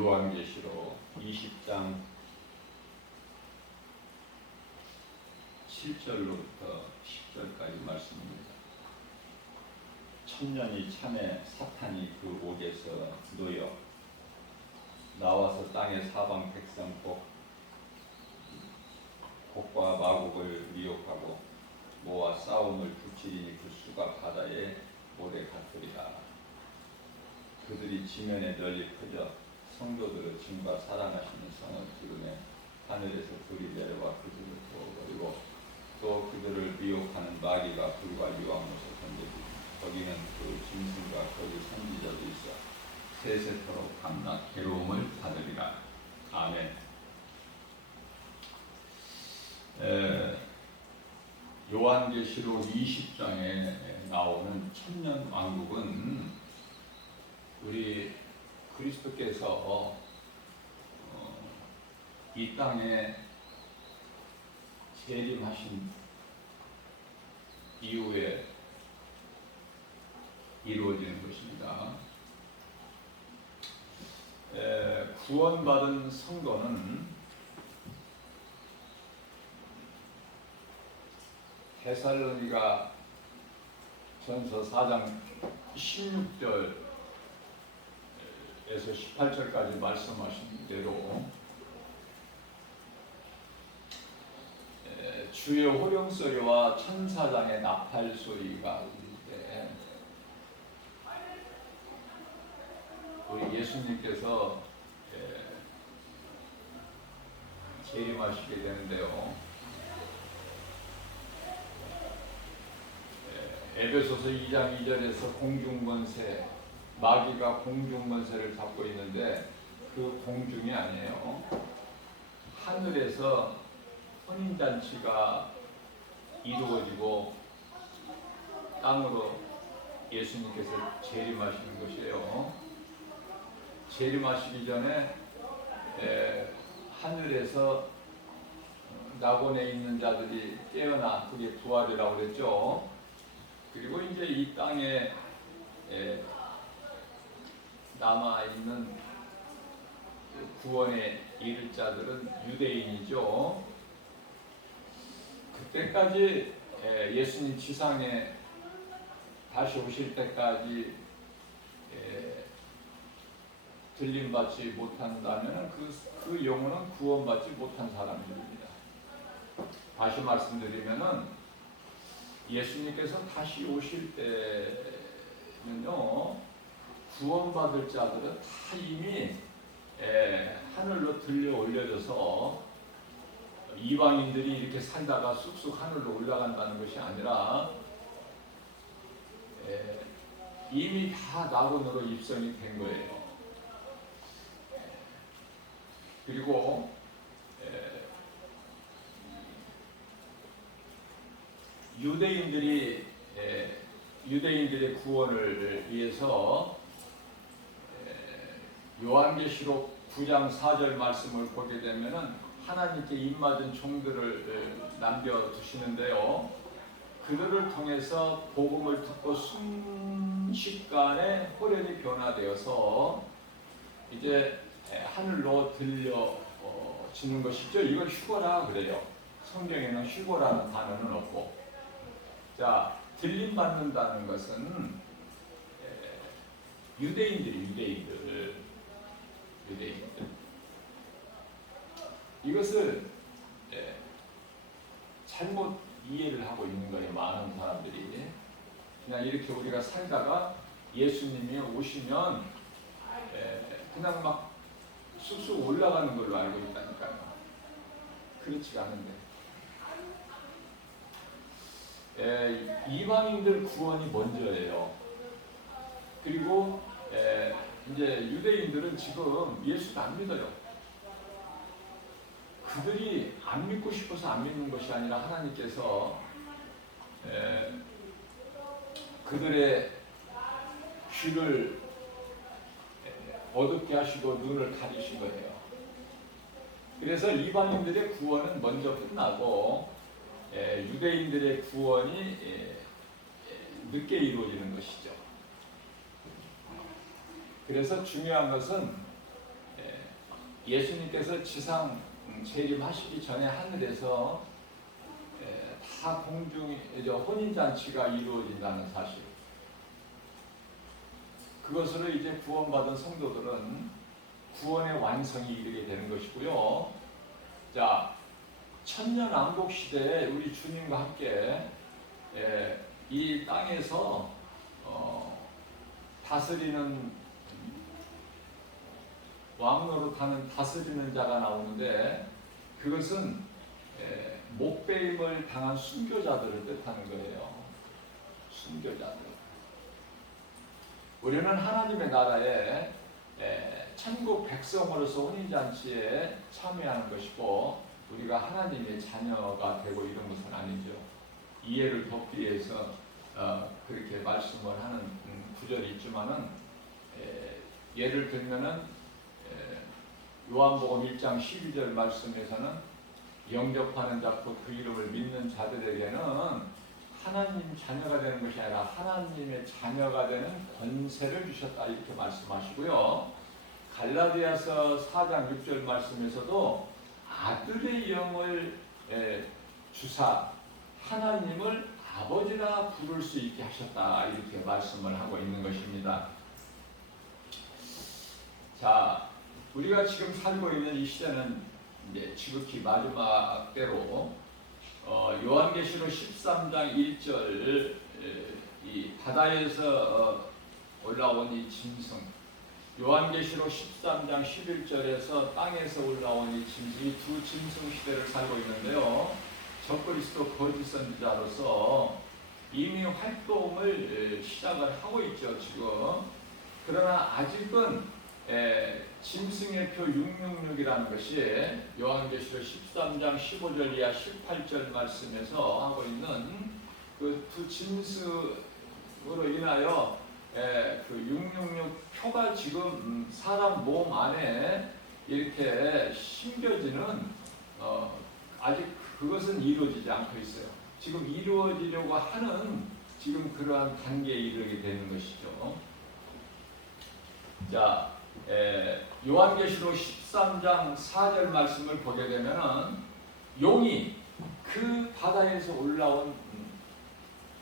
요한계시록 20장 7절로부터 10절까지 말씀입니다. 천년이 참에 사탄이 그 옥에서 놓여 나와서 땅의 사방 백성 곡과 마곡을 미혹하고 모아 싸움을 붙이리니 그 수가 바다의 모래 같으리라. 그들이 지면에 널리 퍼져 성도들의 증과 사랑하시는 성을 기름에 하늘에서 불이 내려와 그들을 구워버리고 또 그들을 미혹하는 마귀가 불과 유황못에 던져지고 거기는 그 짐승과 거기 선지자도 있어 세세토록 밤낮 괴로움을 받으리라. 아멘. 요한계시록 20장에 나오는 천년왕국은 우리 그리스도께서 이 땅에 재림하신 이후에 이루어지는 것입니다. 구원받은 성도는 데살로니가 전서 4장 16절에서 18절까지 말씀하신 대로 주의 호령소리와 천사장의 나팔 소리가 울릴 때 우리 예수님께서 재림하시게 되는데요. 에베소서 2장 2절에서 공중권세, 마귀가 공중권세를 잡고 있는데 그 공중이 아니에요. 하늘에서 혼인잔치가 이루어지고 땅으로 예수님께서 재림하시는 것이에요. 재림하시기 전에 하늘에서 낙원에 있는 자들이 깨어나 그게 부활이라고 그랬죠. 그리고 이제 이 땅에 남아있는 구원에 이를 자들은 유대인이죠. 그때까지 예수님 지상에 다시 오실 때까지 들림받지 못한다면 그 영혼은 구원받지 못한 사람들입니다. 다시 말씀드리면은 예수님께서 다시 오실 때는요, 구원받을 자들은 다 이미 하늘로 들려 올려져서 이방인들이 이렇게 살다가 쑥쑥 하늘로 올라간다는 것이 아니라 이미 다 낙원으로 입성이 된 거예요. 그리고 유대인들의 구원을 위해서 요한계시록 9장 4절 말씀을 보게 되면은 하나님께 입맞은 종들을 남겨두시는데요. 그들을 통해서 복음을 듣고 순식간에 호련이 변화되어서 이제 하늘로 들려지는 것이죠. 이걸 휴거라 그래요. 성경에는 휴거라는 단어는 없고. 자, 들림 받는다는 것은 유대인들 이것을 잘못 이해를 하고 있는 거예요. 많은 사람들이 그냥 이렇게 우리가 살다가 예수님이 오시면 그냥 막 쑥쑥 올라가는 걸로 알고 있다니까요. 그렇지가 않은데 이방인들 구원이 먼저예요. 그리고 이제 유대인들은 지금 예수를 안 믿어요. 그들이 안 믿고 싶어서 안 믿는 것이 아니라 하나님께서 그들의 귀를 어둡게 하시고 눈을 가리신 거예요. 그래서 이방인들의 구원은 먼저 끝나고 유대인들의 구원이 늦게 이루어지는 것이죠. 그래서 중요한 것은 예수님께서 지상 재림하시기 전에 하늘에서 다 혼인잔치가 이루어진다는 사실, 그것으로 이제 구원받은 성도들은 구원의 완성이 이르게 되는 것이고요. 자, 천년왕국 시대에 우리 주님과 함께 이 땅에서 다스리는, 왕노릇하는 다스리는 자가 나오는데, 그것은 목배임을 당한 순교자들을 뜻하는 거예요. 순교자들. 우리는 하나님의 나라에 천국 백성으로서 혼인잔치에 참여하는 것이고, 우리가 하나님의 자녀가 되고 이런 것은 아니죠. 이해를 돕기 위해서 그렇게 말씀을 하는 구절이 있지만은, 예를 들면은 요한복음 1장 12절 말씀에서는 영접하는 자 곧 그 이름을 믿는 자들에게는 하나님 자녀가 되는 것이 아니라 하나님의 자녀가 되는 권세를 주셨다, 이렇게 말씀하시고요. 갈라디아서 4장 6절 말씀에서도 아들의 영을 주사 하나님을 아버지라 부를 수 있게 하셨다, 이렇게 말씀을 하고 있는 것입니다. 자, 우리가 지금 살고 있는 이 시대는 이제 지극히 마지막 때로 요한계시록 13장 1절 이 바다에서 올라온 이 짐승, 요한계시록 13장 11절에서 땅에서 올라온 이 짐승, 이 두 짐승 시대를 살고 있는데요. 적그리스도 거짓 선지자로서 이미 활동을 시작을 하고 있죠, 지금. 그러나 아직은 짐승의 표 666이라는 것이 요한계시록 13장 15절 이하 18절 말씀에서 하고 있는 그 두 짐승으로 인하여 그 666 표가 지금 사람 몸 안에 이렇게 심겨지는, 아직 그것은 이루어지지 않고 있어요. 지금 이루어지려고 하는 지금 그러한 단계에 이르게 되는 것이죠. 자, 요한계시록 13장 4절 말씀을 보게 되면은 용이 그 바다에서 올라온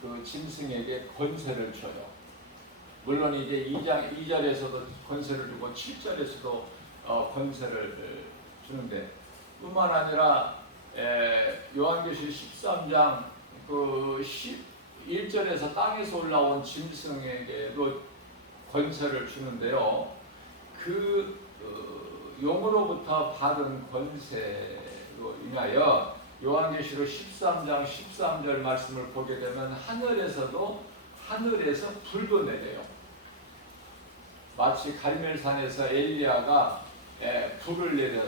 그 짐승에게 권세를 줘요. 물론 이제 2절에서도 권세를 주고 7절에서도 권세를 주는데, 뿐만 아니라 요한계시록 13장 그 11절에서 땅에서 올라온 짐승에게도 권세를 주는데요. 그 용으로부터 받은 권세로 인하여 요한계시록 13장 13절 말씀을 보게 되면 하늘에서 불도 내려요. 마치 가리멜산에서 엘리야가 불을 내려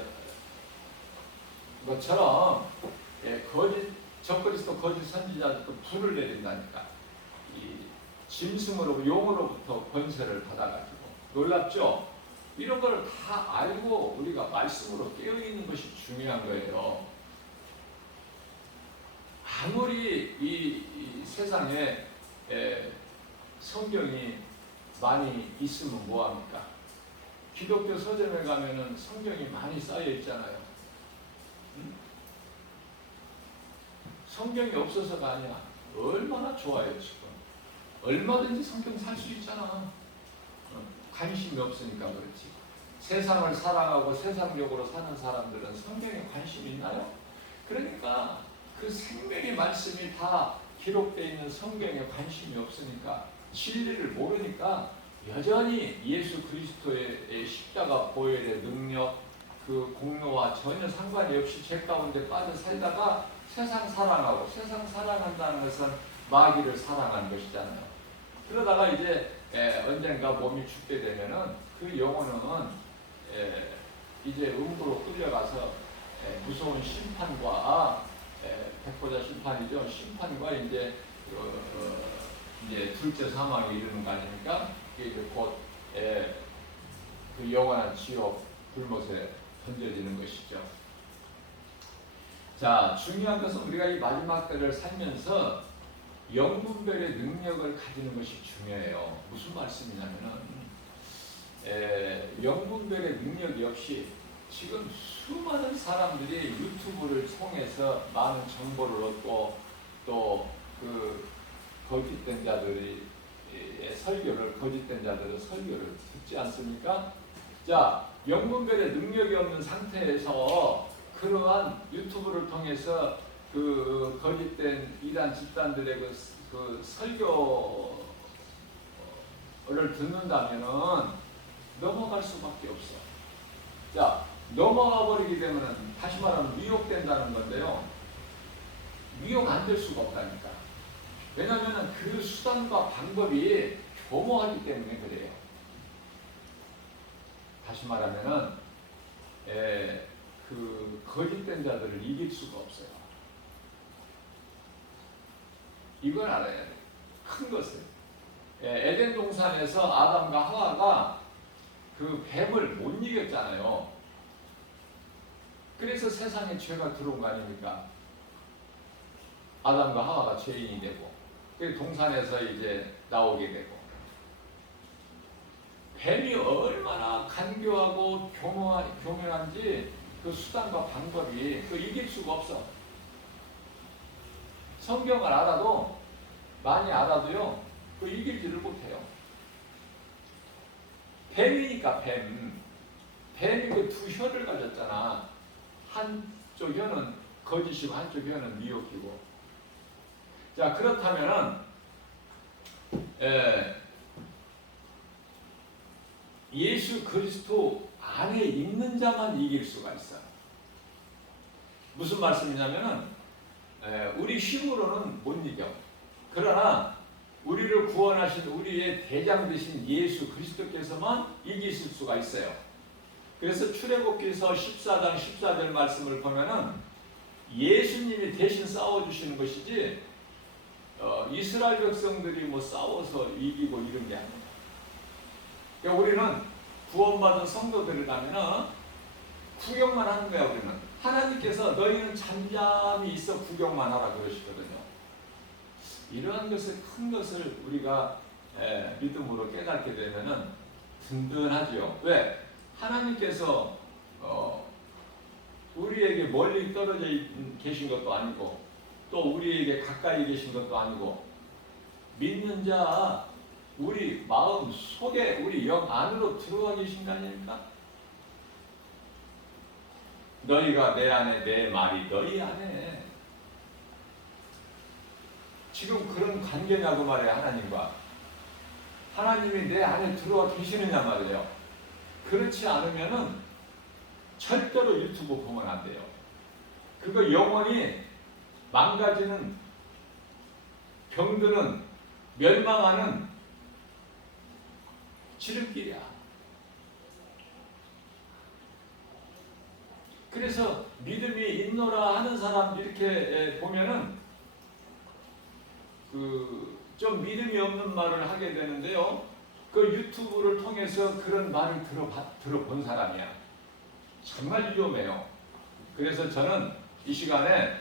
것처럼 적그리스도 거짓 선지자들도 불을 내린다니까. 이 짐승으로, 용으로부터 권세를 받아가지고. 놀랍죠? 이런 걸 다 알고 우리가 말씀으로 깨어있는 것이 중요한 거예요. 아무리 이 세상에 성경이 많이 있으면 뭐합니까? 기독교 서점에 가면은 성경이 많이 쌓여 있잖아요. 성경이 없어서가 아니야. 얼마나 좋아요, 지금. 얼마든지 성경 살 수 있잖아. 관심이 없으니까 그렇지. 세상을 사랑하고 세상적으로 사는 사람들은 성경에 관심이 있나요? 그러니까 그 생명의 말씀이 다 기록되어 있는 성경에 관심이 없으니까, 진리를 모르니까 여전히 예수 그리스도의 십자가 보혈의 능력, 그 공로와 전혀 상관이 없이 죄 가운데 빠져 살다가 세상 사랑하고, 세상 사랑한다는 것은 마귀를 사랑하는 것이잖아요. 그러다가 이제 언젠가 몸이 죽게 되면은 그 영혼은 이제 음부로 끌려가서 무서운 심판과 백보자 심판이죠. 심판과 이제 둘째 사망에 이르는 거 아닙니까? 이게 이제 곧 그 영원한 지옥 불못에 던져지는 것이죠. 자, 중요한 것은 우리가 이 마지막 때를 살면서 영분별의 능력을 가지는 것이 중요해요. 무슨 말씀이냐면은 영분별의 능력이 없이 지금 수많은 사람들이 유튜브를 통해서 많은 정보를 얻고 또 그 거짓된 자들의 설교를 거짓된 자들의 설교를 듣지 않습니까? 자, 영분별의 능력이 없는 상태에서 그러한 유튜브를 통해서 그 거짓된 이단 집단들의 그 설교를 듣는다면은 넘어갈 수밖에 없어. 자, 넘어가 버리게 되면은 다시 말하면 미혹된다는 건데요. 미혹 안 될 수가 없다니까. 왜냐하면 그 수단과 방법이 교모하기 때문에 그래요. 다시 말하면은 그 거짓된 자들을 이길 수가 없어요. 이걸 알아야 돼. 큰 것을. 에덴 동산에서 아담과 하와가 그 뱀을 못 이겼잖아요. 그래서 세상에 죄가 들어온 거 아닙니까? 아담과 하와가 죄인이 되고, 그 동산에서 이제 나오게 되고, 뱀이 얼마나 간교하고 교묘한지 그 수단과 방법이 그 이길 수가 없어. 성경을 알아도 많이 알아도요, 그 이길지를 못해요. 뱀이니까 뱀이 그 두 혀를 가졌잖아. 한쪽 혀는 거짓이고 한쪽 혀는 미혹이고. 자, 그렇다면은 예수 그리스도 안에 있는 자만 이길 수가 있어. 무슨 말씀이냐면은 우리 힘으로는 못 이겨. 그러나 우리를 구원하신 우리의 대장 되신 예수 그리스도께서만 이기실 수가 있어요. 그래서 출애굽기서 14장 14절 말씀을 보면은 예수님이 대신 싸워주시는 것이지 이스라엘 백성들이 뭐 싸워서 이기고 이런 게 아닙니다. 그러니까 우리는 구원받은 성도들이라면 구경만 하는 거야. 우리는 하나님께서 너희는 잠잠히 있어 구경만 하라 그러시거든요. 이러한 것을 큰 것을 우리가 믿음으로 깨닫게 되면은 든든하지요. 왜? 하나님께서 우리에게 멀리 떨어져 계신 것도 아니고 또 우리에게 가까이 계신 것도 아니고 믿는 자 우리 마음 속에 우리 영 안으로 들어와 계신 거 아닙니까? 너희가 내 안에 내 말이 너희 안에. 지금 그런 관계냐고 말해요. 하나님과. 하나님이 내 안에 들어와 계시느냐 말이에요. 그렇지 않으면은 절대로 유튜브 보면 안 돼요. 그거 영원히 망가지는, 병드는, 멸망하는 지름길이야. 그래서 믿음이 있노라 하는 사람 이렇게 보면은 좀 믿음이 없는 말을 하게 되는데요. 그 유튜브를 통해서 그런 말을 들어본 사람이야. 정말 위험해요. 그래서 저는 이 시간에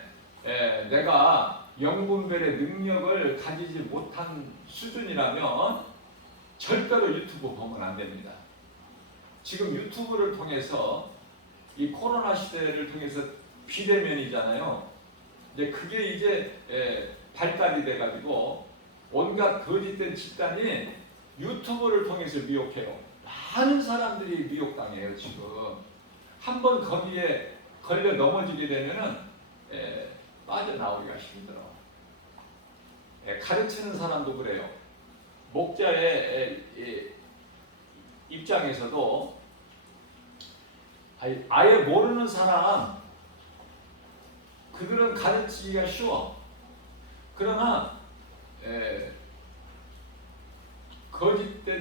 내가 영분별의 능력을 가지지 못한 수준이라면 절대로 유튜브 보면 안 됩니다. 지금 유튜브를 통해서 이 코로나 시대를 통해서 비대면이잖아요. 이제 그게 이제 발달이 돼가지고 온갖 거짓된 집단이 유튜브를 통해서 미혹해요. 많은 사람들이 미혹당해요. 지금 한번 거기에 걸려 넘어지게 되면은 빠져나오기가 힘들어. 가르치는 사람도 그래요. 목자의 입장에서도 아예 모르는 사람 그들은 가르치기가 쉬워. 그러나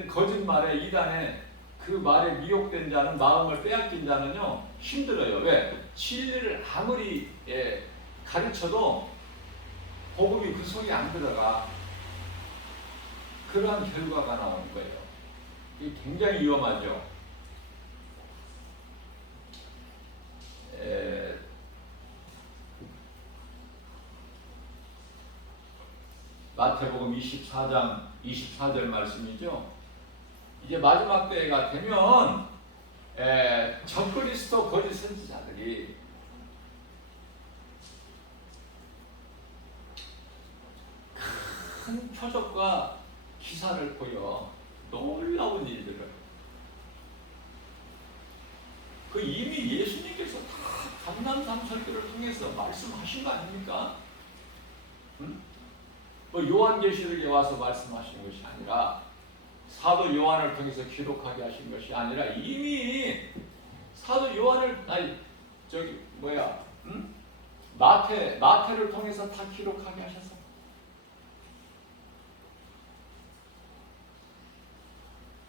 거짓말에 이단에 그 말에 미혹된 자는, 마음을 빼앗긴 자는요 힘들어요. 왜? 진리를 아무리 가르쳐도 복음이 그 속에 안 들어가. 그러한 결과가 나오는 거예요. 이게 굉장히 위험하죠. 마태복음 24장 24절 말씀이죠. 이제 마지막 때가 되면 적그리스도 거짓 선지자들이 큰 표적과 기사를 보여 놀라운 일들을 그 이미 예수님께서 다 감람산 설교를 통해서 말씀하신 거 아닙니까? 응? 뭐 요한계시록에 와서 말씀하신 것이 아니라 사도 요한을 통해서 기록하게 하신 것이 아니라 이미 사도 요한을 응? 마태를 통해서 다 기록하게 하셔서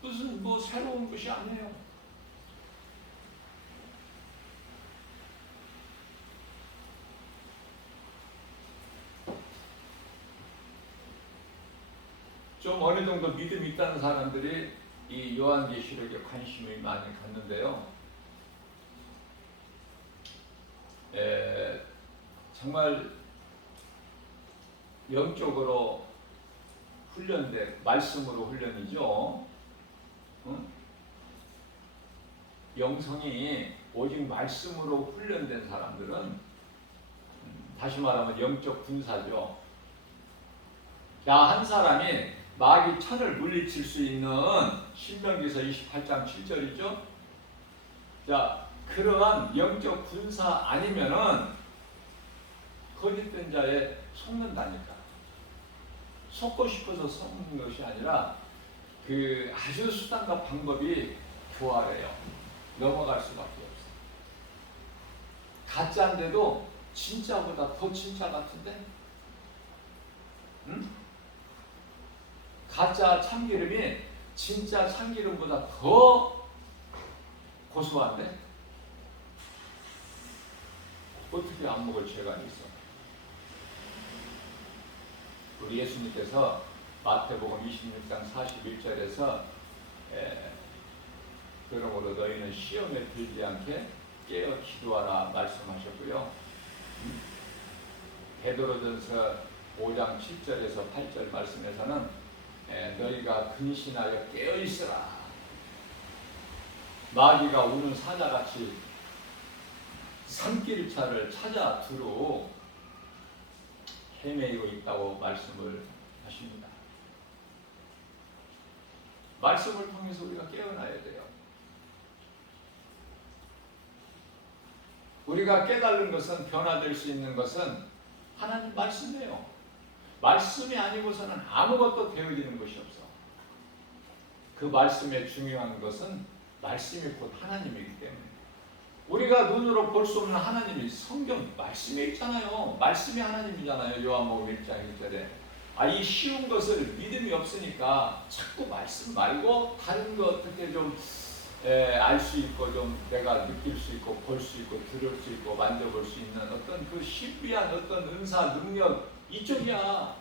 무슨 뭐 새로운 것이 아니에요. 좀 어느 정도 믿음이 있다는 사람들이 이 요한계시록에 관심을 많이 갖는데요. 정말 영적으로 훈련된 말씀으로 훈련이죠. 응? 영성이 오직 말씀으로 훈련된 사람들은 다시 말하면 영적 군사죠. 한 사람이 마귀 천을 물리칠 수 있는 신명기서 28장 7절이죠. 자, 그러한 영적 군사 아니면은 거짓된 자에 속는다니까. 속고 싶어서 속는 것이 아니라 그 아주 수단과 방법이 교활해요. 넘어갈 수밖에 없어요. 가짜인데도 진짜보다 더 진짜 같은데? 응? 가짜 참기름이 진짜 참기름보다 더 고소한데? 어떻게 안 먹을 죄가 있어? 우리 예수님께서 마태복음 26장 41절에서 그러므로 너희는 시험에 들지 않게 깨어 기도하라 말씀하셨고요. 베드로전서 5장 7절에서 8절 말씀에서는 너희가 근신하여 깨어 있으라. 마귀가 우는 사자같이 산길차를 찾아 두루 헤매이고 있다고 말씀을 하십니다. 말씀을 통해서 우리가 깨어나야 돼요. 우리가 깨달은 것은 변화될 수 있는 것은 하나님 말씀이에요. 말씀이 아니고서는 아무것도 되어지는 것이 없어. 그 말씀의 중요한 것은 말씀이 곧 하나님이기 때문에 우리가 눈으로 볼 수 없는 하나님이 성경 말씀에 있잖아요. 말씀이 하나님이잖아요. 요한복음 1장 1절에 이 쉬운 것을 믿음이 없으니까 자꾸 말씀 말고 다른 거 어떻게 좀 알 수 있고 좀 내가 느낄 수 있고 볼 수 있고 들을 수 있고 만져볼 수 있는 어떤 그 신비한 어떤 은사 능력 이쪽이야.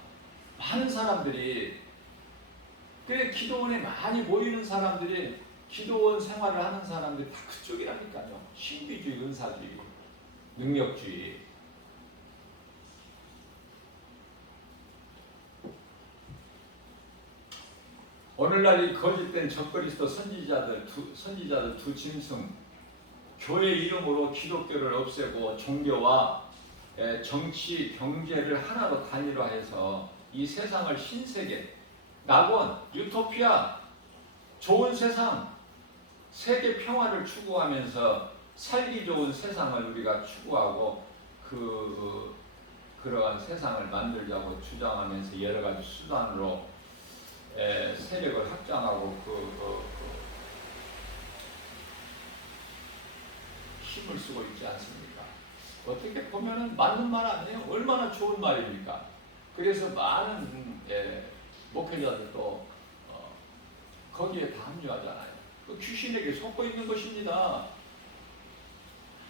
많은 사람들이 그래 기도원에 많이 모이는 사람들이 기도원 생활을 하는 사람들이 다 그쪽이라니까요. 신비주의, 은사주의, 능력주의. 오늘날 이 거짓된 적그리스도 선지자들 두 짐승 교회 이름으로 기독교를 없애고 종교와 정치, 경제를 하나로 단일화해서 이 세상을 신세계, 낙원, 유토피아, 좋은 세상, 세계 평화를 추구하면서 살기 좋은 세상을 우리가 추구하고 그러한 세상을 만들자고 주장하면서 여러 가지 수단으로 세력을 확장하고 힘을 쓰고 있지 않습니까? 어떻게 보면은 맞는 말 아니에요? 얼마나 좋은 말입니까? 그래서 많은 목회자들도 거기에 다 합류하잖아요. 그 귀신에게 속고 있는 것입니다.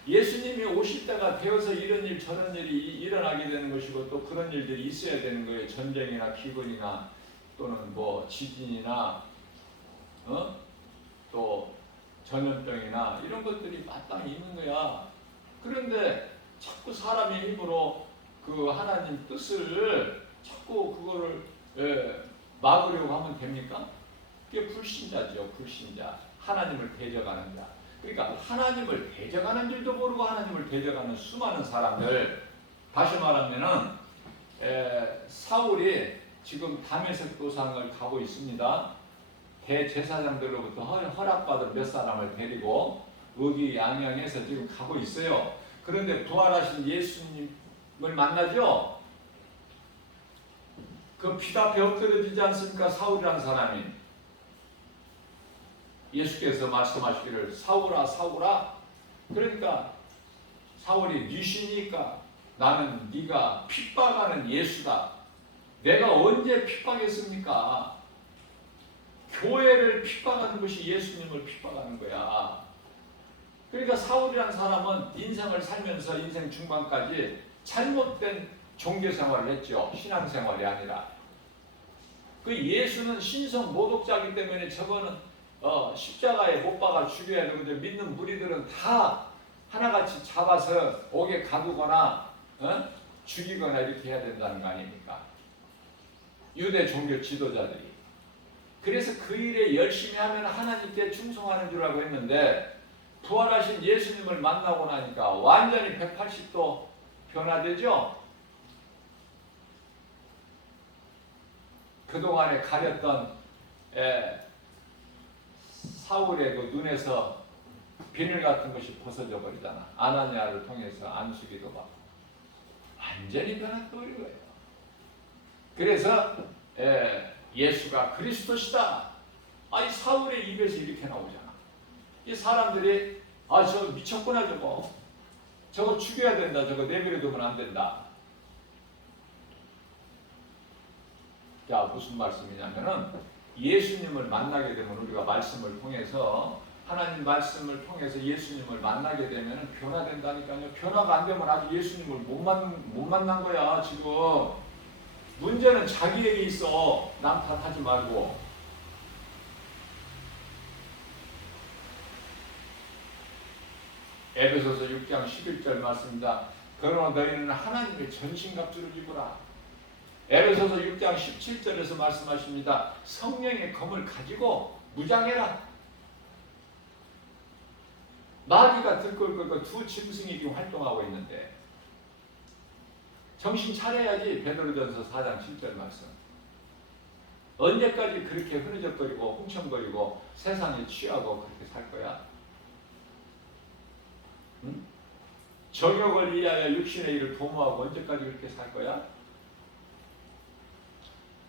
예수님이 오실 때가 되어서 이런 일 저런 일이 일어나게 되는 것이고 또 그런 일들이 있어야 되는 거예요. 전쟁이나 기근이나 또는 뭐 지진이나 또 전염병이나 이런 것들이 마땅히 있는 거야. 그런데 자꾸 사람의 힘으로 그 하나님 뜻을 자꾸 그거를 막으려고 하면 됩니까? 그게 불신자죠. 불신자. 하나님을 대적하는 자. 그러니까 하나님을 대적하는 줄도 모르고 하나님을 대적하는 수많은 사람들. 다시 말하면은 사울이 지금 다메섹 도상을 가고 있습니다. 대제사장들로부터 허락받은 몇 사람을 데리고 의기양양해서 지금 가고 있어요. 그런데 부활하신 예수님을 만나죠. 그 피가 엎드러지지 않습니까? 사울이라는 사람이. 예수께서 말씀하시기를 사울아 사울아, 그러니까 사울이 니시니까 나는 네가 핍박하는 예수다. 내가 언제 핍박했습니까? 교회를 핍박하는 것이 예수님을 핍박하는 거야. 그러니까 사울이라는 사람은 인생을 살면서 인생 중반까지 잘못된 종교 생활을 했죠. 신앙 생활이 아니라. 그 예수는 신성 모독자이기 때문에 저거는 십자가에 못 박아 죽여야 되는데 믿는 무리들은 다 하나같이 잡아서 옥에 가두거나 죽이거나 이렇게 해야 된다는 거 아닙니까? 유대 종교 지도자들이. 그래서 그 일에 열심히 하면 하나님께 충성하는 줄 알고 했는데 부활하신 예수님을 만나고 나니까 완전히 180도 변화되죠? 그동안에 가렸던 사울의 그 눈에서 비늘 같은 것이 벗어져 버리잖아. 아나니아를 통해서 안수기도 받고 완전히 변화버린 거예요. 그래서 예수가 그리스도시다. 아니 사울의 입에서 이렇게 나오잖아. 이 사람들이 저 미쳤구나 저거 죽여야 된다. 저거 내버려두면 안 된다. 자, 무슨 말씀이냐면은 예수님을 만나게 되면 우리가 말씀을 통해서 하나님 말씀을 통해서 예수님을 만나게 되면 변화된다니까요. 변화가 안 되면 아직 예수님을 못 만난 거야. 지금 문제는 자기에게 있어. 남 탓하지 말고. 에베소서 6장 11절 말씀입니다. 그러나 너희는 하나님의 전신갑주를 입으라. 에베소서 6장 17절에서 말씀하십니다. 성령의 검을 가지고 무장해라. 마귀가 들끓고 두 짐승이 지금 활동하고 있는데 정신 차려야지. 베드로전서 4장 7절 말씀. 언제까지 그렇게 흐느적거리고 흥청거리고 세상에 취하고 그렇게 살 거야? 응? 정욕을 위하여 육신의 일을 도모하고 언제까지 그렇게 살 거야?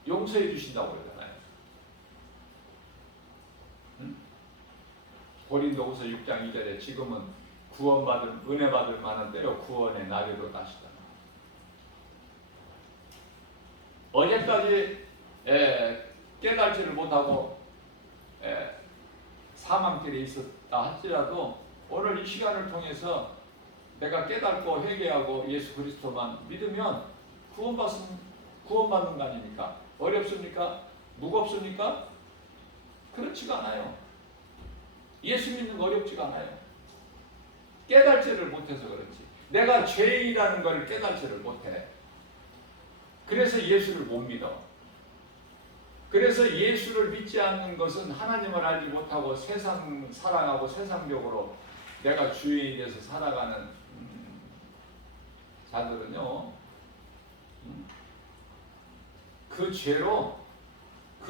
용서해 주신다고 그러잖아요. 응? 고린도후서 6장 2절에 지금은 구원받을 은혜 받을 만한 때요 구원의 날이로 다시다. 어제까지 깨달지를 못하고 사망길에 있었다 할지라도 오늘 이 시간을 통해서 내가 깨닫고 회개하고 예수 그리스도만 믿으면 구원받는 거 아닙니까? 어렵습니까? 무겁습니까? 그렇지가 않아요. 예수 믿는 거 어렵지가 않아요. 깨달지를 못해서 그렇지. 내가 죄인이라는 걸 깨달지를 못해. 그래서 예수를 못 믿어. 그래서 예수를 믿지 않는 것은 하나님을 알지 못하고 세상 사랑하고 세상적으로 내가 주인이 돼서 살아가는 자들은요, 그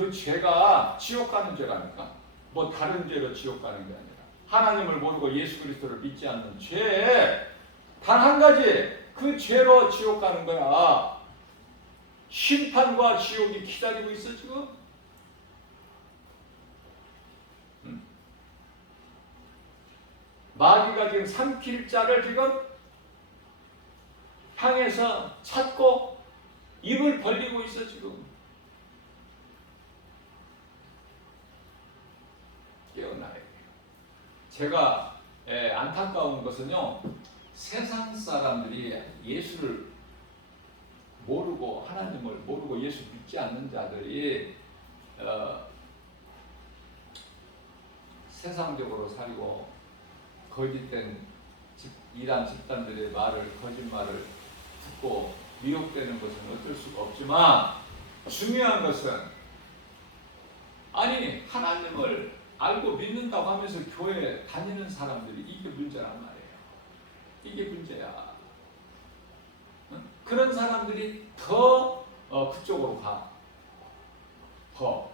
죄가 지옥 가는 죄라니까. 뭐 다른 죄로 지옥 가는 게 아니라 하나님을 모르고 예수 그리스도를 믿지 않는 죄 단 한 가지, 그 죄로 지옥 가는 거야. 심판과 지옥이 기다리고 있어 지금. 마귀가 지금 삼킬 자를 지금 향해서 찾고 입을 벌리고 있어 지금. 깨어나야 돼요. 제가 안타까운 것은요, 세상 사람들이 예수를 모르고 하나님을 모르고 예수 믿지 않는 자들이 세상적으로 살고 거짓된 이단 집단들의 거짓말을 듣고 미혹되는 것은 어쩔 수가 없지만 중요한 것은 아니 하나님을 알고 믿는다고 하면서 교회 다니는 사람들이 이게 문제란 말이에요. 이게 문제야. 그런 사람들이 더 그쪽으로 가. 더.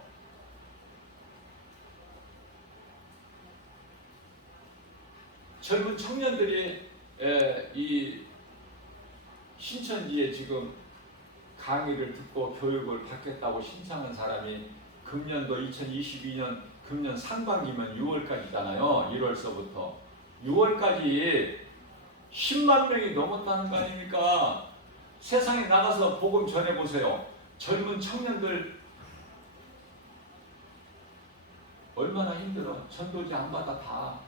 젊은 청년들이 이 신천지에 지금 강의를 듣고 교육을 받겠다고 신청한 사람이 금년도 2022년 금년 상반기면 6월까지잖아요. 1월서부터 6월까지 10만 명이 넘었다는 거 아닙니까? 세상에 나가서 복음 전해보세요. 젊은 청년들 얼마나 힘들어. 전도지 안 받아. 다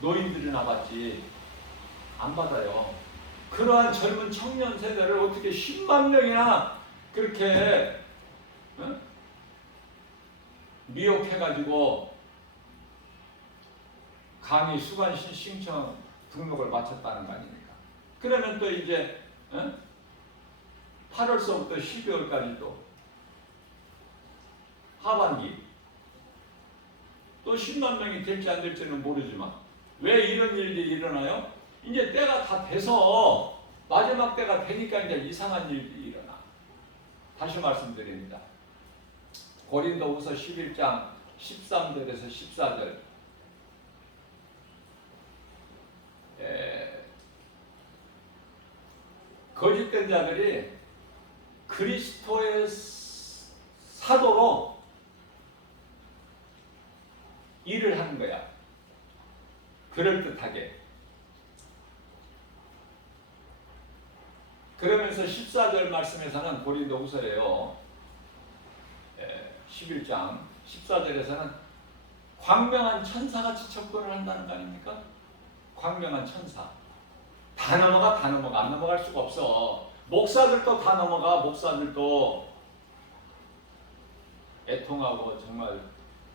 노인들이나 받지 안 받아요. 그러한 젊은 청년 세대를 어떻게 10만 명이나 그렇게 미혹해가지고 강의 수강 신청 등록을 마쳤다는 거 아닙니까? 그러면 또 이제 8월서부터 12월까지 또 하반기 또 10만 명이 될지 안 될지는 모르지만 왜 이런 일들이 일어나요? 이제 때가 다 돼서 마지막 때가 되니까 이제 이상한 일들이 일어나. 다시 말씀드립니다. 고린도후서 11장 13절에서 14절 거짓된 자들이 그리스도의 사도로 일을 하는 거야. 그럴듯하게. 그러면서 14절 말씀에서는 고린도후서예요. 11장 14절에서는 광명한 천사같이 접근을 한다는 거 아닙니까? 광명한 천사. 다 넘어가. 안 넘어갈 수가 없어. 목사들도 다 넘어가. 목사들도 애통하고 정말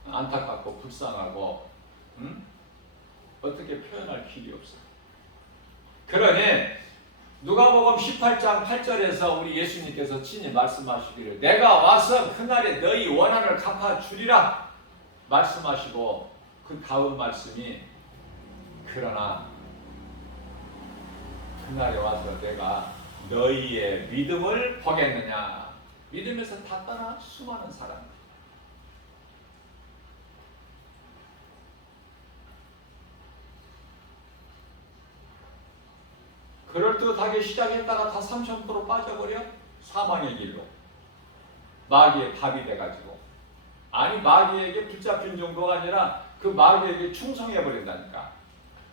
안타깝고 불쌍하고 어떻게 표현할 길이 없어. 그러니 누가복음 18장 8절에서 우리 예수님께서 친히 말씀하시기를 내가 와서 그날에 너희 원한을 갚아주리라 말씀하시고 그 다음 말씀이 그러나 그날에 와서 내가 너희의 믿음을 보겠느냐. 믿음에서 다 떠나 수많은 사람. 그럴듯하게 시작했다가 다 3000% 빠져버려? 사망의 길로. 마귀의 밥이 돼가지고. 아니 마귀에게 붙잡힌 정도가 아니라 그 마귀에게 충성해버린다니까.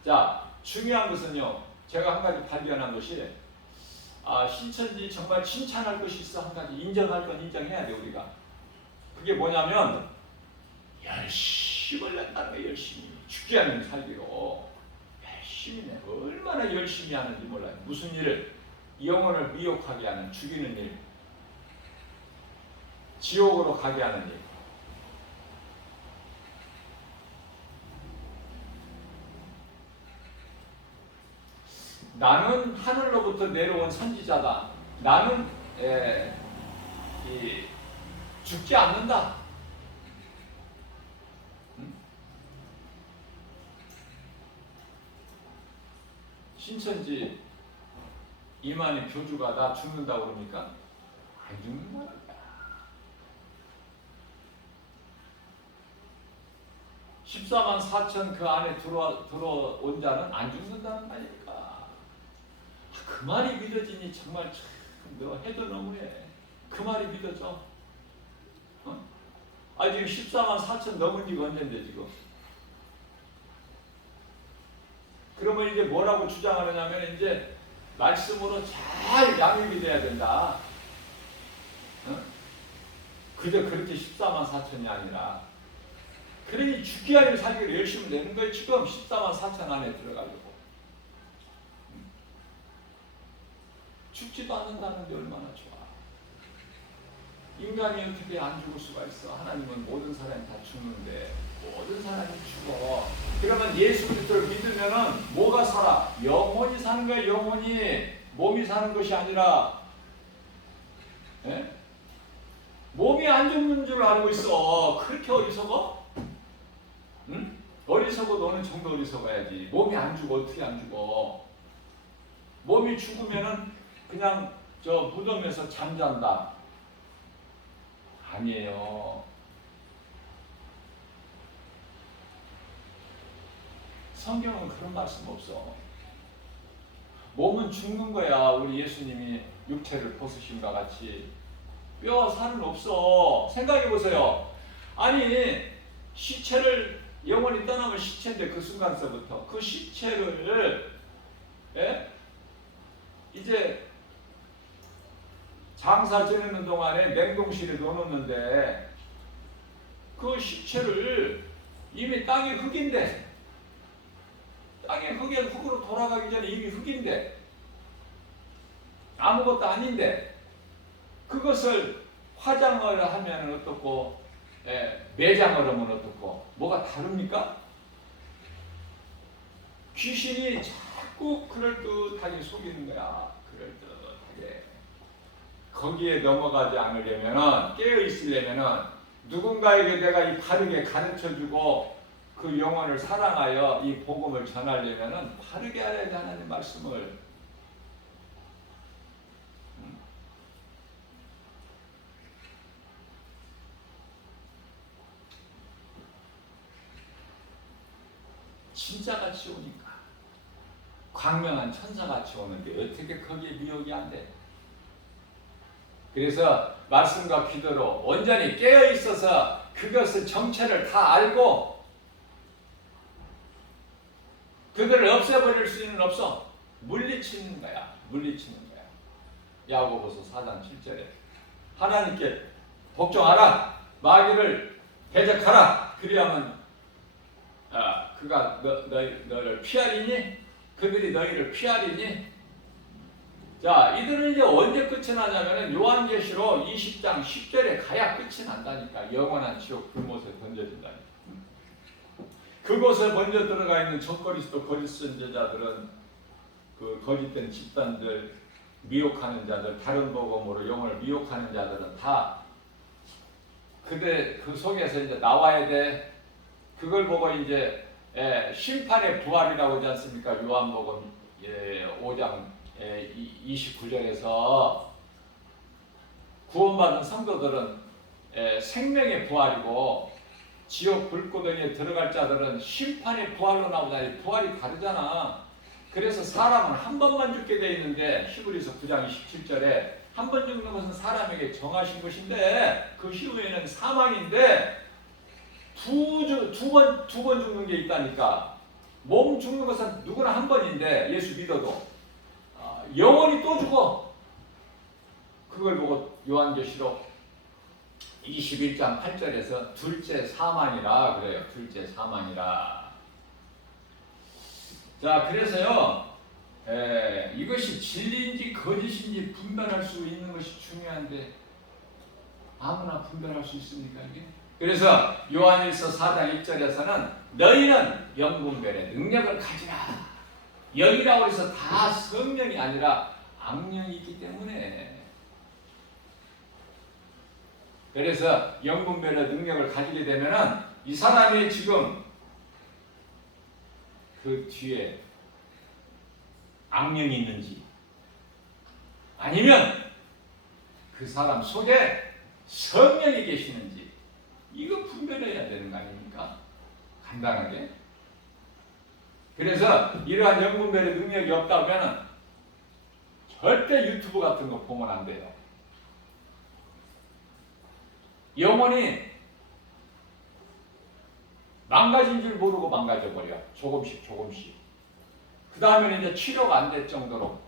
자, 중요한 것은요. 제가 한 가지 발견한 것이 신천지 정말 칭찬할 것이 있어. 한 가지 인정할 건 인정해야 돼 우리가. 그게 뭐냐면 열심을 낸다는 거예요. 열심히. 죽지 않는 살기로. 열심히 내. 얼마나 열심히 하는지 몰라요. 무슨 일? 영혼을 미혹하게 하는 죽이는 일. 지옥으로 가게 하는 일. 나는 하늘로부터 내려온 선지자다. 나는 죽지 않는다. 신천지 이만희 교주가 나 죽는다고 그럽니까? 안 죽는다는 거야. 14만 4천 그 안에 들어온 자는 안 죽는다는 거 아닙니까? 그 말이 믿어지니 정말 참 너 해도 너무해. 그 말이 믿어져? 지금 14만 4천 넘은 지가 언젠데 지금. 그러면 이제 뭐라고 주장하느냐면 이제 말씀으로 잘 양육이 돼야 된다. 그저 그렇게 14만 4천이 아니라 그러니 죽기 아니면 살기를 열심히 내는 거예요. 지금 14만 4천 안에 들어가려고. 죽지도 않는다는데 얼마나 좋아. 인간이 어떻게 안 죽을 수가 있어. 하나님은 모든 사람이 다 죽는데 모든 사람이 죽어. 그러면 예수 그리스도를 믿으면은 뭐가 살아? 영혼이 사는 거야. 영혼이. 몸이 사는 것이 아니라. 몸이 안 죽는 줄 알고 있어. 그렇게 어리석어? 응? 어리석어. 너는 좀 더 어리석어야지. 몸이 안 죽어. 어떻게 안 죽어? 몸이 죽으면은 그냥 저 무덤에서 잠잔다. 아니에요. 성경은 그런 말씀 없어. 몸은 죽는 거야. 우리 예수님이 육체를 벗으신과 같이. 뼈와 살은 없어. 생각해 보세요. 아니, 시체를 영원히 떠나면 시체인데 그 순간서부터 그 시체를 이제 장사 지내는 동안에 냉동실에 넣어놓는데 그 시체를 이미 땅이 흙인데, 땅에 흙으로 돌아가기 전에 이미 흙인데, 아무것도 아닌데, 그것을 화장을 하면 어떻고, 매장을 하면 어떻고, 뭐가 다릅니까? 귀신이 자꾸 그럴듯하게 속이는 거야. 그럴듯하게. 거기에 넘어가지 않으려면, 깨어있으려면, 누군가에게 내가 이 바르게 가르쳐주고, 그 영혼을 사랑하여 이 복음을 전하려면 바르게 해야 돼. 하나님 말씀을. 진짜같이 오니까, 광명한 천사같이 오는데 어떻게 거기에 미혹이 안 돼? 그래서 말씀과 기도로 온전히 깨어있어서 그것의 정체를 다 알고 그들을 없애버릴 수는 없어. 물리치는 거야. 물리치는 거야. 야고보서 4장 7절에 하나님께 복종하라. 마귀를 대적하라. 그리하면 그가 너를 피하리니? 그들이 너희를 피하리니? 자, 이들은 이제 언제 끝이 나냐면은 요한계시록 20장 10절에 가야 끝이 난다니까. 영원한 지옥 불못에 던져진다니까. 그곳에 먼저 들어가 있는 적그리스도 거짓 선지자들은 그 거짓된 집단들, 미혹하는 자들, 다른 복음으로 영혼을 미혹하는 자들은 다 그 속에서 이제 나와야 돼. 그걸 보고 이제 심판의 부활이라고 하지 않습니까? 요한복음 5장 29절에서 구원받은 성도들은 생명의 부활이고 지옥 불구덩이에 들어갈 자들은 심판의 부활로 나오잖아요. 부활이 다르잖아. 그래서 사람은 한 번만 죽게 돼 있는데 히브리서 9장 27절에 한 번 죽는 것은 사람에게 정하신 것인데 그 이후에는 사망인데 두 번 죽는 게 있다니까. 몸 죽는 것은 누구나 한 번인데 예수 믿어도 영원히 또 죽어. 그걸 보고 요한계시록 21장 8절에서 둘째 사망이라 그래요. 둘째 사망이라. 자, 그래서요, 이것이 진리인지 거짓인지 분별할 수 있는 것이 중요한데 아무나 분별할 수 있습니까 이게? 그래서 요한일서 4장 1절에서는 너희는 영분별의 능력을 가지라. 영이라고 해서 다 성령이 아니라 악령이 있기 때문에. 그래서 영분별의 능력을 가지게 되면은 이 사람이 지금 그 뒤에 악령이 있는지 아니면 그 사람 속에 성령이 계시는지 이거 분별해야 되는 거 아닙니까? 간단하게. 그래서 이러한 영분별의 능력이 없다면 절대 유튜브 같은 거 보면 안 돼요. 영혼이 망가진 줄 모르고 망가져버려. 조금씩 조금씩. 그 다음에는 이제 치료가 안 될 정도로.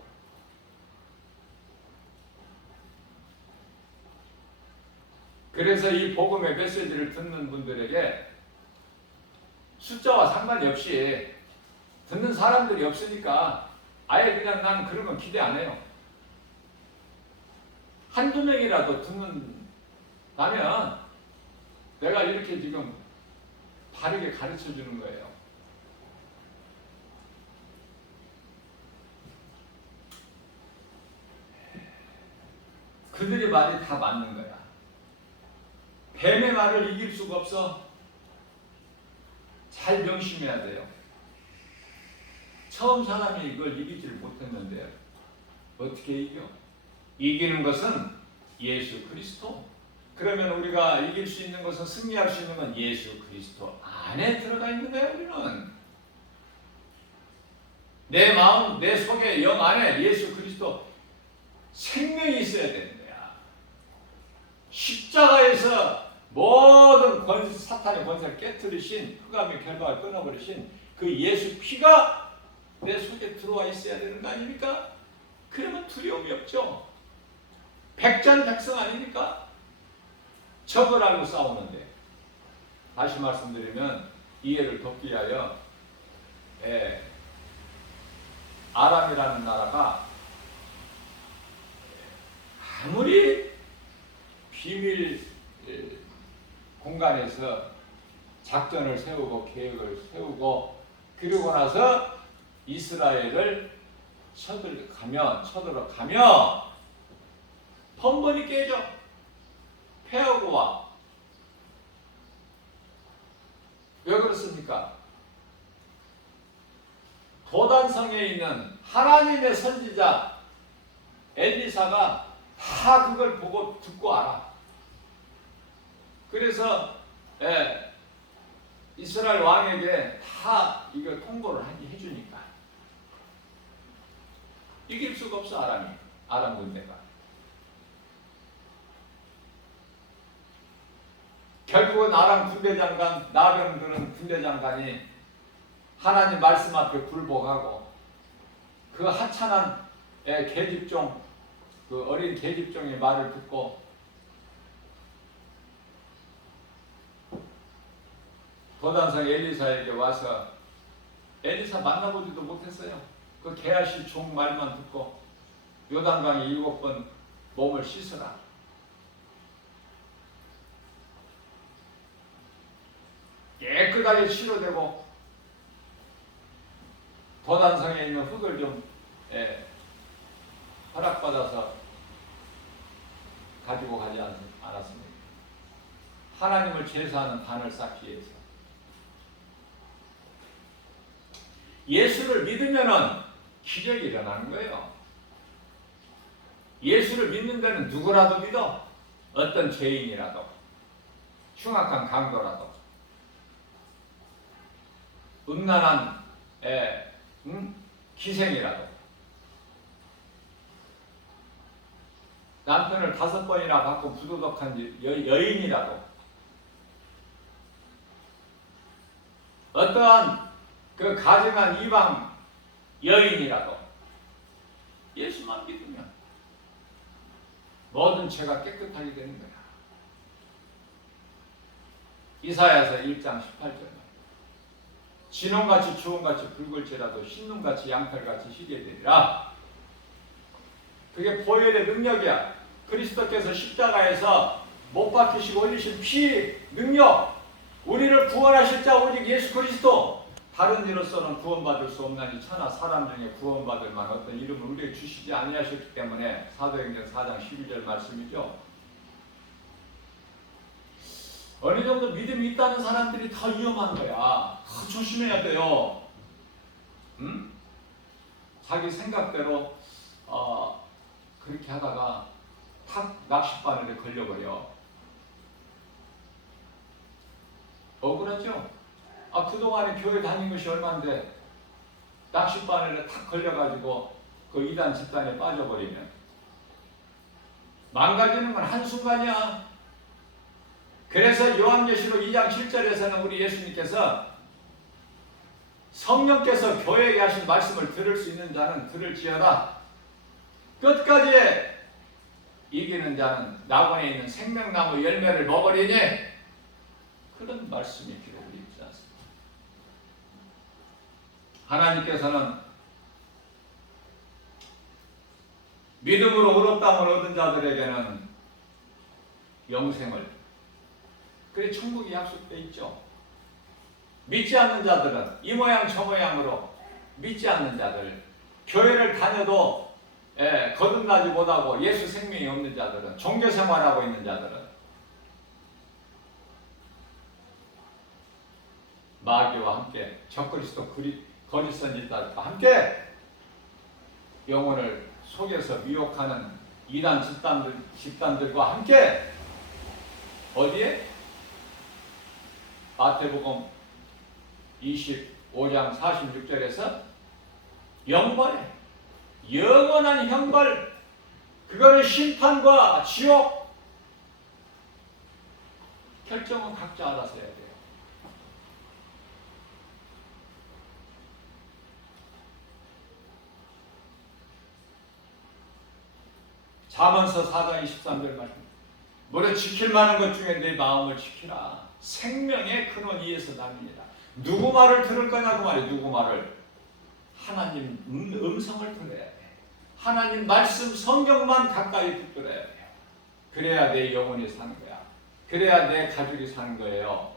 그래서 이 복음의 메시지를 듣는 분들에게 숫자와 상관이 없이 듣는 사람들이 없으니까 아예 그냥 난 그런 건 기대 안 해요. 한두 명이라도 듣는다면 내가 이렇게 지금 바르게 가르쳐 주는 거예요. 그들의 말이 다 맞는 거야. 뱀의 말을 이길 수가 없어. 잘 명심해야 돼요. 처음 사람이 이걸 이기지를 못했는데 어떻게 이겨? 이기는 것은 예수 그리스도. 그러면 우리가 이길 수 있는 것은, 승리할 수 있는 건 예수 그리스도 안에 들어가 있는 거예요. 우리는 내 마음, 내 속에 영 안에 예수 그리스도 생명이 있어야 되는 거야. 십자가에서 모든 사탄의 권세를 깨뜨리신, 흑암의 결박을 끊어버리신 그 예수 피가 내 속에 들어와 있어야 되는 거 아닙니까? 그러면 두려움이 없죠. 백전백승 아닙니까? 적을 알고 싸우는데, 다시 말씀드리면 이해를 돕기 위하여 아람이라는 나라가 아무리 비밀 공간에서 작전을 세우고 계획을 세우고 그러고 나서 이스라엘을 쳐들어가면 번번이 깨져. 패하고 와. 왜 그렇습니까? 도단성에 있는 하나님의 선지자 엘리사가 다 그걸 보고 듣고 알아. 그래서 이스라엘 왕에게 다 이거 통보를 해주니까 이길 수가 없어. 아람 군대가. 결국은 아람 군대장관, 나병들은 군대장관이 하나님 말씀 앞에 굴복하고 그 하찮은 계집종, 그 어린 계집종의 말을 듣고 도단성 엘리사에게 와서, 엘리사 만나보지도 못했어요. 그 게하시 종 말만 듣고 요단강에 7번 몸을 씻으라. 깨끗하게 치료되고 도단성에 있는 흙을 좀 허락받아서 가지고 가지 않았습니다. 하나님을 제사하는 단을 쌓기 위해서. 예수를 믿으면은 기적이 일어나는 거예요. 예수를 믿는 데는 누구라도 믿어. 어떤 죄인이라도, 흉악한 강도라도, 음란한 기생이라도, 남편을 5번이나 받고 부도덕한 여인이라도, 어떠한 그 가증한 이방 여인이라도 예수만 믿으면 모든 죄가 깨끗하게 되는 거야. 이사야서 1장 18절. 진홍같이 주홍같이 붉을지라도 흰눈같이 양털같이 희게 되리라. 그게 보혈의 능력이야. 그리스도께서 십자가에서 못 박히시고 올리신 피 능력, 우리를 구원하실 자 오직 예수 그리스도. 다른 이로서는 구원받을 수 없나니 천하 사람 중에 구원받을 만한 어떤 이름을 우리에게 주시지 아니하셨기 때문에, 사도행전 4장 12절 말씀이죠. 어느 정도 믿음이 있다는 사람들이 더 위험한 거야. 더 조심해야 돼요. 자기 생각대로 그렇게 하다가 탁 낚싯바늘에 걸려버려. 억울하죠? 그동안에 교회 다닌 것이 얼만데 낚싯바늘에 탁 걸려가지고 그 이단 집단에 빠져버리면 망가지는 건 한순간이야. 그래서 요한계시록 2장 7절에서는 우리 예수님께서 성령께서 교회에게 하신 말씀을 들을 수 있는 자는 들을지어다. 끝까지 이기는 자는 낙원에 있는 생명나무 열매를 먹으리니, 그런 말씀이 기록되어 있지 않습니까? 하나님께서는 믿음으로 의롭다함을 얻은 자들에게는 영생을, 그래 천국이 약속되어 있죠. 믿지 않는 자들은 이 모양 저 모양으로, 믿지 않는 자들, 교회를 다녀도 거듭나지 못하고 예수 생명이 없는 자들은, 종교생활하고 있는 자들은 마귀와 함께 적그리스도 거짓 선지자들과 함께 영혼을 속여서 미혹하는 이단 집단들과 함께 어디에? 마태복음 25장 46절에서 영벌에 영원한 형벌, 그거는 심판과 지옥, 결정은 각자 알아서 해야 돼요. 잠언서 4장 23절 말씀, 무려 지킬 만한 것 중에 내 마음을 지키라. 생명의 근원 이에서 남입니다. 누구 말을 들을 거냐고 말이에요. 누구 말을? 하나님 음성을 들어야 돼. 하나님 말씀 성경만 가까이 붙들어야 돼요. 그래야 내 영혼이 사는 거야. 그래야 내 가족이 사는 거예요.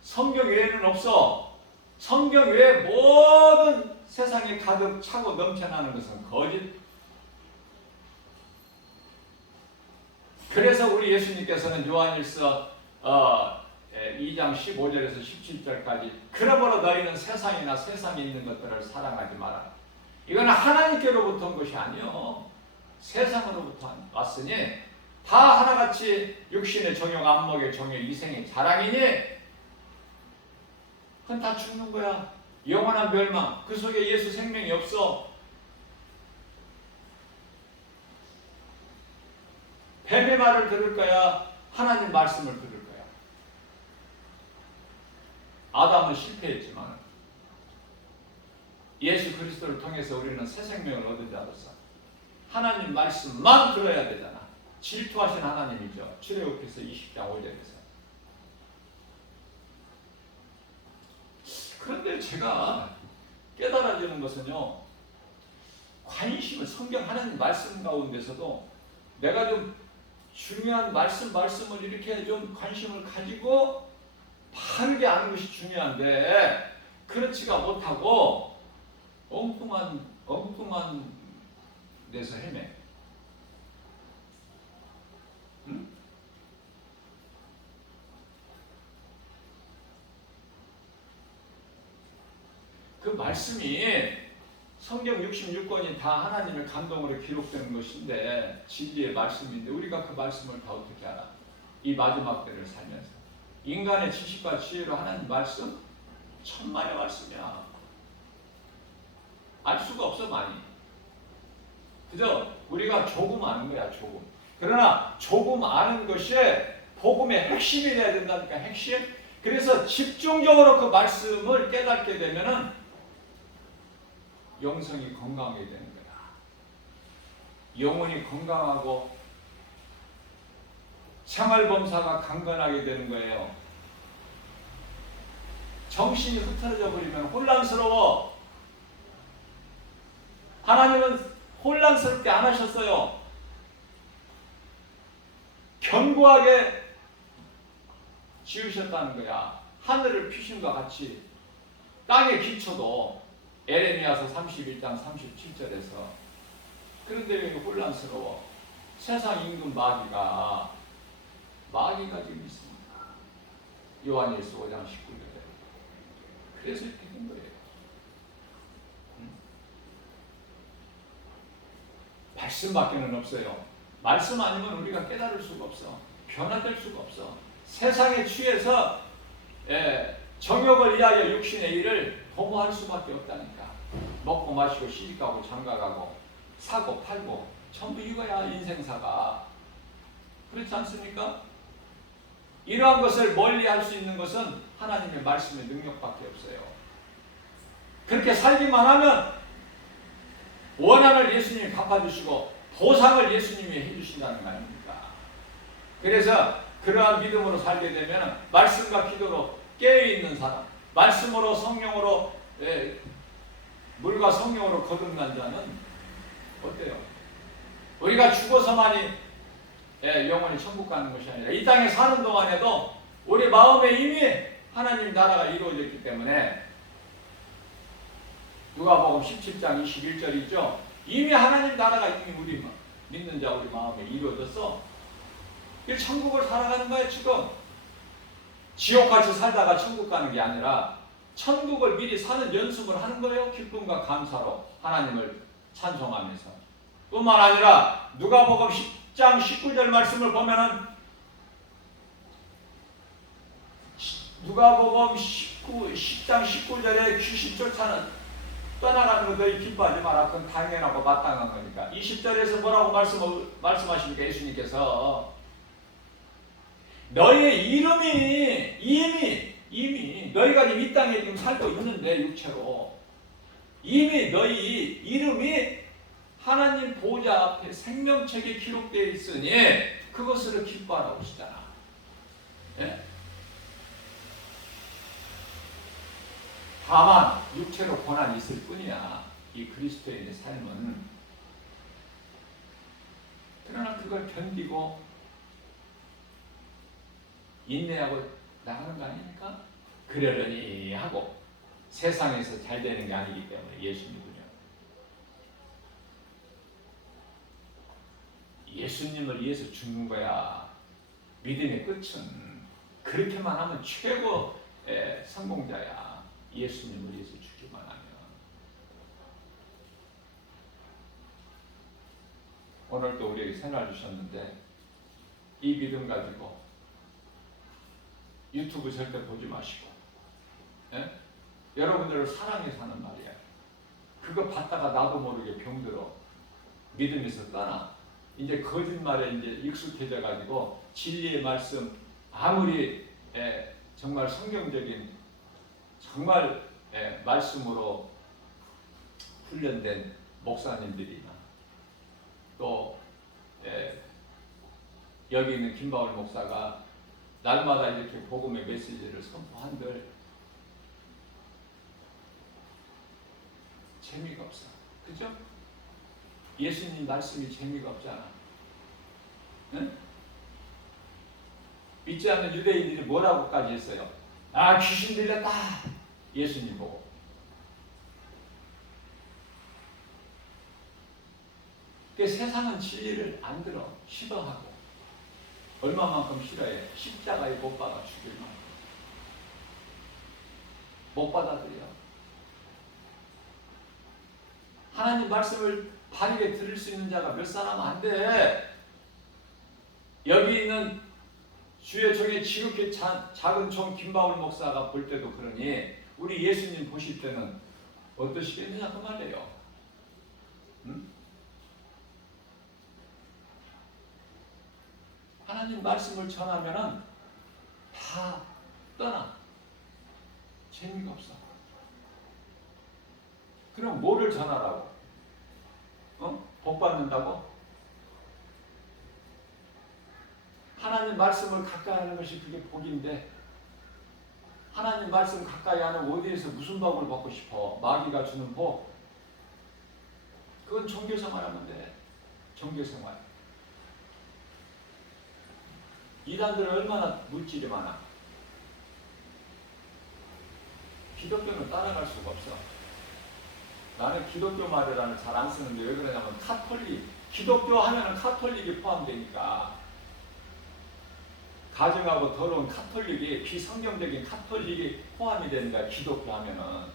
성경 외에는 없어. 성경 외에 모든 세상에 가득 차고 넘쳐나는 것은 거짓. 그래서 우리 예수님께서는 요한일서 2장 15절에서 17절까지 그러므로 너희는 세상이나 세상에 있는 것들을 사랑하지 마라. 이건 하나님께로부터 온 것이 아니요, 세상으로부터 왔으니 다 하나같이 육신의 정욕, 안목의 정욕, 이생의 자랑이니 그건 다 죽는 거야. 영원한 멸망. 그 속에 예수 생명이 없어. 뱀의 말을 들을 거야? 하나님 말씀을 들을 거야? 아담은 실패했지만 예수 그리스도를 통해서 우리는 새 생명을 얻은 자로서 하나님 말씀만 들어야 되잖아. 질투하신 하나님이죠. 출애굽기서 20장 5절에서. 그런데 제가 깨달아지는 것은요, 관심을 성경 하나님 말씀 가운데서도 내가 좀 중요한 말씀을 이렇게 좀 관심을 가지고 바르게 아는 것이 중요한데 그렇지가 못하고 엉뚱한 데서 헤매. 응? 그 말씀이 성경 66권이 다 하나님의 감동으로 기록된 것인데 진리의 말씀인데 우리가 그 말씀을 다 어떻게 알아? 이 마지막 때를 살면서 인간의 지식과 지혜로 하나님 말씀 천만의 말씀이야. 알 수가 없어 많이. 그죠? 우리가 조금 아는 거야, 조금. 그러나 조금 아는 것이 복음의 핵심이 돼야 된다니까, 핵심. 그래서 집중적으로 그 말씀을 깨닫게 되면은 영성이 건강하게 되는 거야. 영혼이 건강하고 생활범사가 강건하게 되는 거예요. 정신이 흐트러져 버리면 혼란스러워. 하나님은 혼란스럽게 안 하셨어요. 견고하게 지으셨다는 거야. 하늘을 피신과 같이 땅의 기초도 에레미야서 31장 37절에서. 그런데 왜 혼란스러워? 세상 임금 마귀가 지금 있습니다. 요한일서 5장 19절에. 그래서 이렇게 된 거예요. 말씀밖에는 없어요. 말씀 아니면 우리가 깨달을 수가 없어. 변화될 수가 없어. 세상에 취해서 정욕을 위하여 육신의 일을 도모할 수밖에 없다니까. 먹고 마시고 시집가고 장가가고 사고 팔고 전부 이거야, 인생사가. 그렇지 않습니까? 이러한 것을 멀리할 수 있는 것은 하나님의 말씀의 능력밖에 없어요. 그렇게 살기만 하면 원한을 예수님이 갚아주시고 보상을 예수님이 해주신다는 거 아닙니까? 그래서 그러한 믿음으로 살게 되면 말씀과 기도로 깨어있는 사람, 말씀으로 성령으로 물과 성령으로 거듭난 자는 어때요? 우리가 죽어서만이 영원히 천국 가는 것이 아니라 이 땅에 사는 동안에도 우리 마음에 이미 하나님 나라가 이루어졌기 때문에 누가복음 17장 21절이죠. 이미 하나님 나라가 이미 우리 믿는 자 우리 마음에 이루어졌어. 이 천국을 살아가는 거야 지금. 지옥같이 살다가 천국 가는 게 아니라 천국을 미리 사는 연습을 하는 거예요. 기쁨과 감사로 하나님을 찬송하면서. 뿐만 아니라 누가복음 10장 19절 말씀을 보면은 누가복음 10장 19절에 귀신 쫓아는 떠나가는 거 너희 기뻐하지 마라. 그건 당연하고 마땅한 거니까. 20절에서 뭐라고 말씀하십니까? 예수님께서 너희의 이름이 이미 너희가 지금 이 땅에 지금 살고 있는데 육체로 이미 너희 이름이 하나님 보좌 앞에 생명책에 기록되어 있으니 그것으로 기뻐하라고 하시잖아. 예? 다만 육체로 고난이 있을 뿐이야. 이 그리스도인의 삶은. 그러나 그걸 견디고 인내하고 나가는 거 아닙니까? 그러려니 하고 세상에서 잘 되는 게 아니기 때문에 예수님은요. 예수님을 위해서 죽는 거야. 믿음의 끝은 그렇게만 하면 최고의 성공자야. 예수님을 위해서 죽기만 하면. 오늘도 우리에게 생활 주셨는데 이 믿음 가지고 유튜브 절대 보지 마시고, 예? 여러분들을 사랑해 사는 말이야. 그거 봤다가 나도 모르게 병들어. 믿음에서 떠나. 이제 거짓말에 이제 익숙해져 가지고 진리의 말씀 아무리 정말 성경적인 정말 말씀으로 훈련된 목사님들이나 또 여기 있는 김바울 목사가 날마다 이렇게 복음의 메시지를 선포한들 재미가 없어. 그죠? 예수님 말씀이 재미가 없잖아. 응? 믿지 않는 유대인들이 뭐라고까지 했어요? 아, 귀신 들렸다. 예수님 보고. 그 세상은 진리를 안 들어. 싫어하고. 얼마만큼 싫어해? 십자가에 못 박아 죽일 만큼. 못 받아들여. 하나님 말씀을 바르게 들을 수 있는 자가 몇 사람 안 돼. 여기 있는 주의 종의 지극히 작은 종 김바울 목사가 볼 때도 그러니 우리 예수님 보실 때는 어떠시겠느냐 그 말이에요. 응? 하나님 말씀을 전하면은 다 떠나. 재미가 없어. 그럼 뭐를 전하라고? 복 받는다고? 하나님 말씀을 가까이 하는 것이 그게 복인데 하나님 말씀 가까이 하는 어디에서 무슨 복을 받고 싶어? 마귀가 주는 복? 그건 종교생활 하면 돼. 종교생활. 이단들은 얼마나 물질이 많아. 기독교는 따라갈 수가 없어. 나는 기독교 말이라는 잘 안 쓰는데 왜 그러냐면 카톨릭, 기독교 하면은 카톨릭이 포함되니까 가증하고 더러운 카톨릭이 비성경적인 카톨릭이 포함이 되는 거야. 기독교 하면은.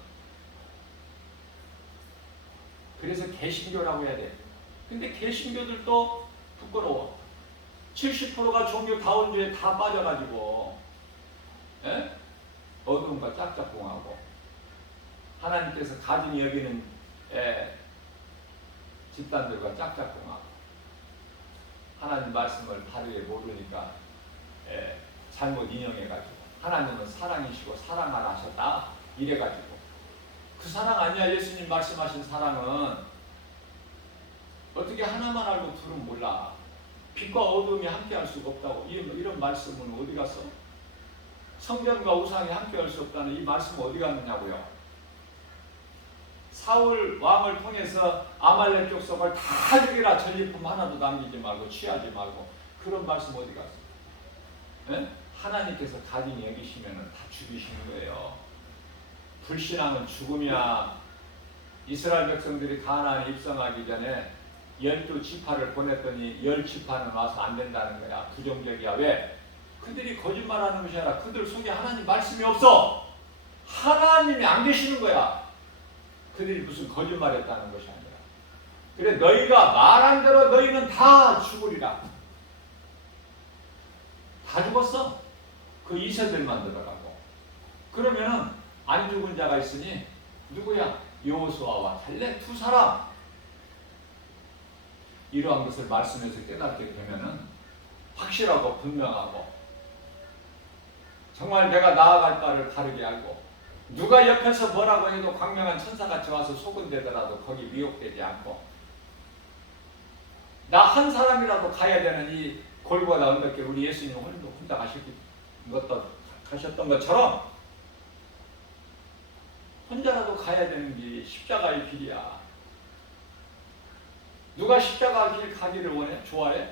그래서 개신교라고 해야 돼. 근데 개신교들도 부끄러워. 70%가 종교다운주에 다 빠져가지고 어두움과 짝짝꿍하고 하나님께서 가증히 여기는 집단들과 짝짝꿍하고 하나님 말씀을 바르게 모르니까 잘못 인용해가지고 하나님은 사랑이시고 사랑하라 하셨다 이래가지고 그 사랑 아니야. 예수님 말씀하신 사랑은 어떻게 하나만 알고 둘은 몰라. 빛과 어둠이 함께 할 수가 없다고. 이런 말씀은 어디 갔어? 성전과 우상이 함께 할 수 없다는 이 말씀은 어디 갔느냐고요. 사울 왕을 통해서 아말렉 족속을 다 죽이라. 전리품 하나도 남기지 말고 취하지 말고. 그런 말씀 어디 갔어? 네? 하나님께서 가증히 여기시면 다 죽이시는 거예요. 불신앙은 죽음이야. 이스라엘 백성들이 가나안에 입성하기 전에 12지파를 보냈더니 10지파는 와서 안 된다는 거야. 부정적이야. 왜? 그들이 거짓말하는 것이 아니라 그들 속에 하나님 말씀이 없어. 하나님이 안 계시는 거야. 그들이 무슨 거짓말했다는 것이 아니라. 그래 너희가 말한 대로 너희는 다 죽으리라. 다 죽었어. 그 이세들만 들어가고. 그러면은 안 죽은 자가 있으니 누구야? 여호수아와 갈렙 두 사람. 이러한 것을 말씀에서 깨닫게 되면은 확실하고 분명하고 정말 내가 나아갈 바를 가르게 하고 누가 옆에서 뭐라고 해도 광명한 천사같이 와서 소근대더라도 거기 미혹되지 않고 나 한 사람이라도 가야 되는 이 골고다 언덕길 우리 예수님 혼자 가셨던 것처럼 혼자라도 가야 되는 길이 십자가의 길이야. 누가 십자가 길 가기를 원해? 좋아해?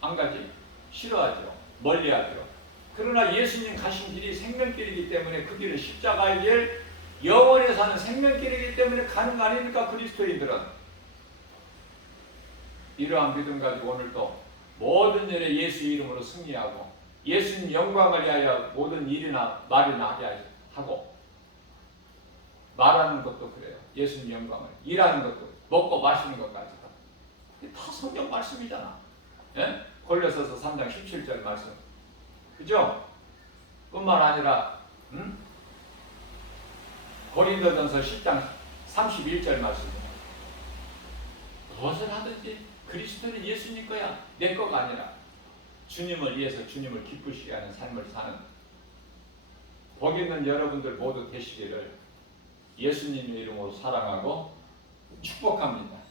안 가지? 싫어하죠. 멀리하죠. 그러나 예수님 가신 길이 생명길이기 때문에 그 길은 십자가의 길, 영원히 사는 생명길이기 때문에 가는 거 아닙니까? 그리스도인들은. 이러한 믿음 가지고 오늘도 모든 일에 예수 이름으로 승리하고 예수님 영광을 위하여 모든 일이나 말이나 하게 하고 말하는 것도 그래요. 예수님 영광을. 일하는 것도 먹고 마시는 것까지 다 성경 말씀이잖아. 예? 골로새서 3장 17절 말씀. 그죠? 뿐만 아니라 고린도전서 10장 31절 말씀입니다. 무엇을 하든지 그리스도는 예수님 거야. 내 거가 아니라 주님을 위해서 주님을 기쁘시게 하는 삶을 사는 복 있는 여러분들 모두 되시기를 예수님의 이름으로 사랑하고 축복합니다.